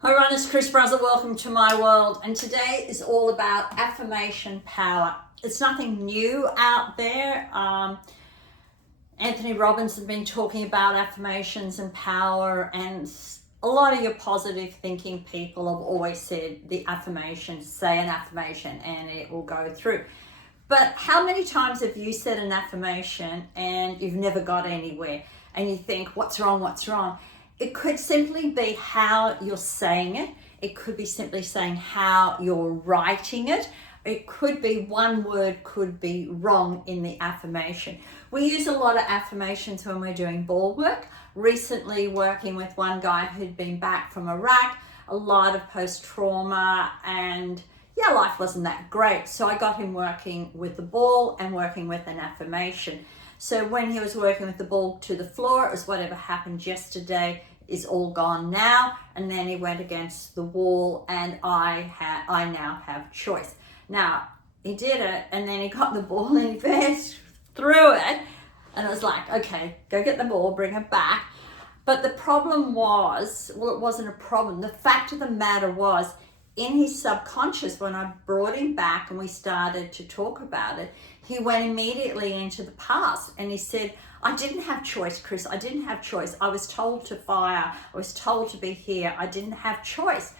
Hi everyone, it's Chris Brazel. Welcome to my world, and today is all about affirmation power. It's nothing new out there. Anthony Robbins has been talking about affirmations and power, and a lot of your positive thinking people have always said the affirmation, say an affirmation and it will go through. But how many times have you said an affirmation and you've never got anywhere and you think, what's wrong, what's wrong? It could simply be how you're saying it. It could be simply saying how you're writing it. It could be one word could be wrong in the affirmation. We use a lot of affirmations when we're doing ball work. Recently working with one guy who'd been back from Iraq, a lot of post-trauma, and yeah, life wasn't that great. So I got him working with the ball and working with an affirmation. So when he was working with the ball to the floor, it was whatever happened yesterday is all gone now. And then he went against the wall, and I now have choice. Now, he did it, and then he got the ball and he first threw it. And it was like, okay, go get the ball, bring it back. But the problem was, well, it wasn't a problem. The fact of the matter was, in his subconscious, when I brought him back and we started to talk about it, he went immediately into the past and he said, I didn't have choice, Chris. I didn't have choice. I was told to fire. I was told to be here. I didn't have choice.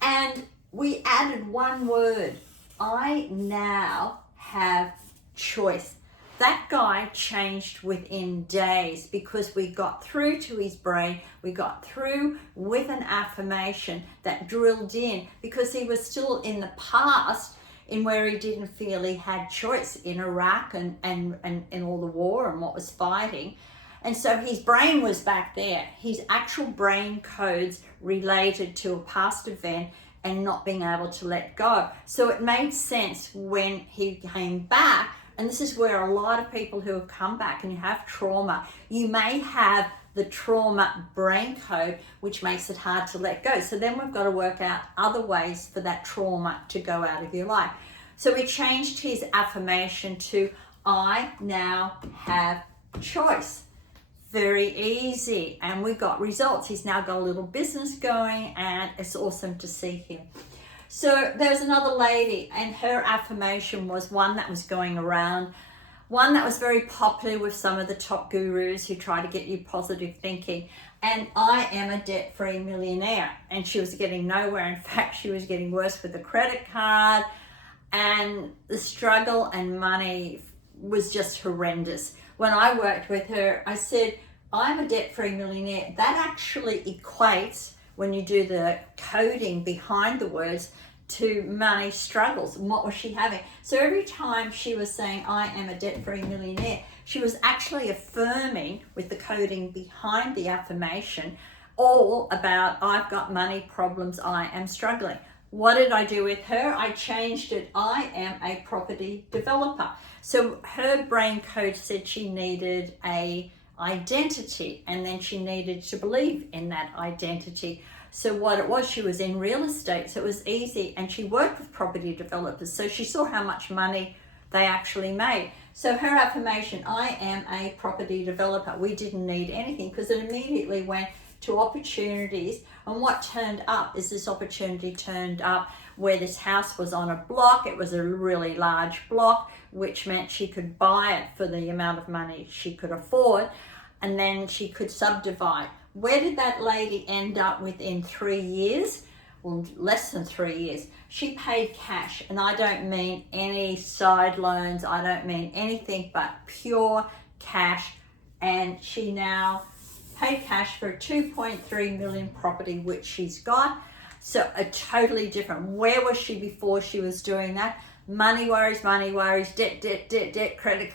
And we added one word. I now have choice. That guy changed within days because we got through to his brain. We got through with an affirmation that drilled in, because he was still in the past in where he didn't feel he had choice in Iraq and all the war and what was fighting. And so his brain was back there. His actual brain codes related to a past event and not being able to let go. So it made sense when he came back. And this is where a lot of people who have come back and you have trauma, you may have the trauma brain code, which makes it hard to let go. So then we've got to work out other ways for that trauma to go out of your life. So we changed his affirmation to, I now have choice. Very easy. And we got results. He's now got a little business going, and it's awesome to see him. So there was another lady, and her affirmation was one that was going around, one that was very popular with some of the top gurus who try to get you positive thinking. And I am a debt-free millionaire. And she was getting nowhere. In fact, she was getting worse with the credit card, and the struggle and money was just horrendous. When I worked with her, I said, I'm a debt-free millionaire. That actually equates, when you do the coding behind the words, to money struggles. And what was she having? So every time she was saying, I am a debt-free millionaire, she was actually affirming with the coding behind the affirmation, all about, I've got money problems, I am struggling. What did I do with her? I changed it. I am a property developer. So her brain code said she needed a identity, and then she needed to believe in that identity. So what it was, she was in real estate, so it was easy, and she worked with property developers, so she saw how much money they actually made. So her affirmation, I am a property developer. We didn't need anything, because it immediately went to opportunities. And what turned up is this opportunity turned up where this house was on a block. It was a really large block, which meant she could buy it for the amount of money she could afford, and then she could subdivide. Where did that lady end up within 3 years? Well, less than 3 years. She paid cash, and I don't mean any side loans. I don't mean anything but pure cash. And she now paid cash for a 2.3 million property, which she's got. So a totally different. Where was she before she was doing that? Money worries, debt, credit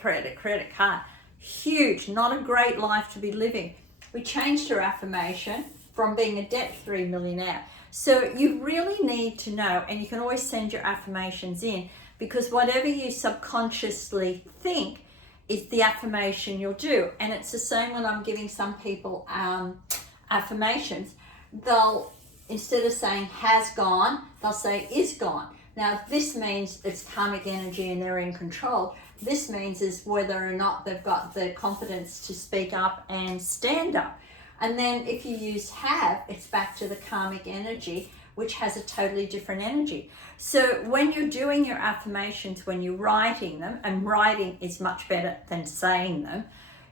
card. Huge, not a great life to be living. We changed her affirmation from being a debt-free millionaire. So you really need to know, and you can always send your affirmations in, because whatever you subconsciously think is the affirmation you'll do. And it's the same when I'm giving some people affirmations. They'll, instead of saying has gone, they'll say is gone. Now, if this means it's karmic energy and they're in control, this means is whether or not they've got the confidence to speak up and stand up. And then if you use have, it's back to the karmic energy, which has a totally different energy. So when you're doing your affirmations, when you're writing them, and writing is much better than saying them,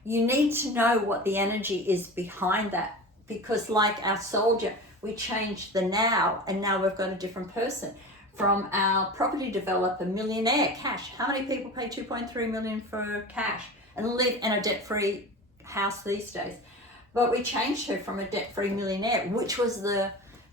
you need to know what the energy is behind that. Because like our soldier, we changed the now, and now we've got a different person. From our property developer, millionaire, cash. How many people pay 2.3 million for cash and live in a debt-free house these days? But we changed her from a debt-free millionaire, which was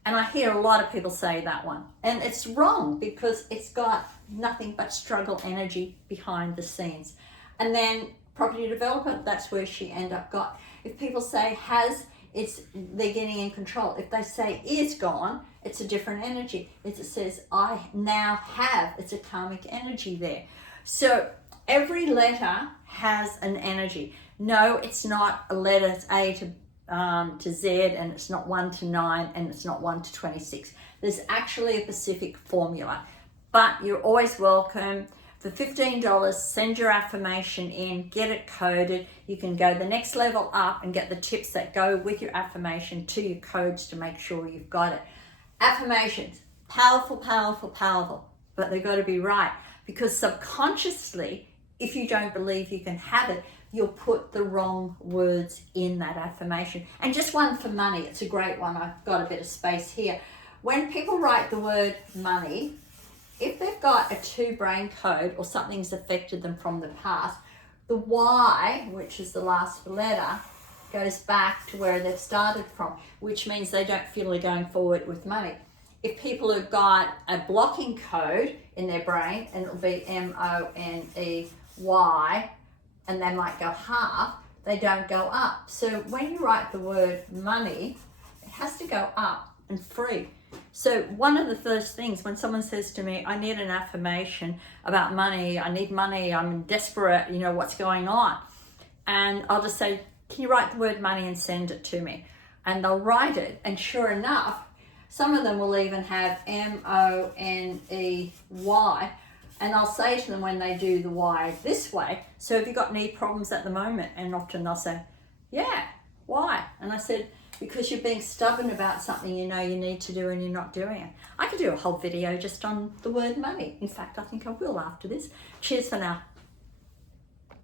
and I hear a lot of people say that one. And it's wrong because it's got nothing but struggle energy behind the scenes. And then property developer, that's where she ended up got. If people say has, they're getting in control. If they say is gone, it's a different energy. It says I now have, it's a karmic energy there. So every letter has an energy. No, it's not a letter, it's A to Z, and it's not 1 to 9, and it's not 1 to 26. There's actually a specific formula, but you're always welcome. For $15, send your affirmation in, get it coded. You can go the next level up and get the tips that go with your affirmation to your codes to make sure you've got it. Affirmations, powerful, powerful, powerful, but they've got to be right, because subconsciously, if you don't believe you can have it, you'll put the wrong words in that affirmation. And just one for money, it's a great one. I've got a bit of space here. When people write the word money, if they've got a 2 brain code or something's affected them from the past, the Y, which is the last letter, goes back to where they've started from, which means they don't feel they're going forward with money. If people have got a blocking code in their brain, and it'll be MONEY, and they might go half, they don't go up. So when you write the word money, it has to go up and free. So one of the first things when someone says to me, I need an affirmation about money, I need money, I'm desperate, what's going on? And I'll just say, can you write the word money and send it to me? And they'll write it, and sure enough, some of them will even have MONEY, and I'll say to them when they do the Y this way, so have you got knee problems at the moment? And often they'll say, yeah, why? And I said, because you're being stubborn about something you need to do and you're not doing it. I could do a whole video just on the word money. In fact, I think I will after this. Cheers for now.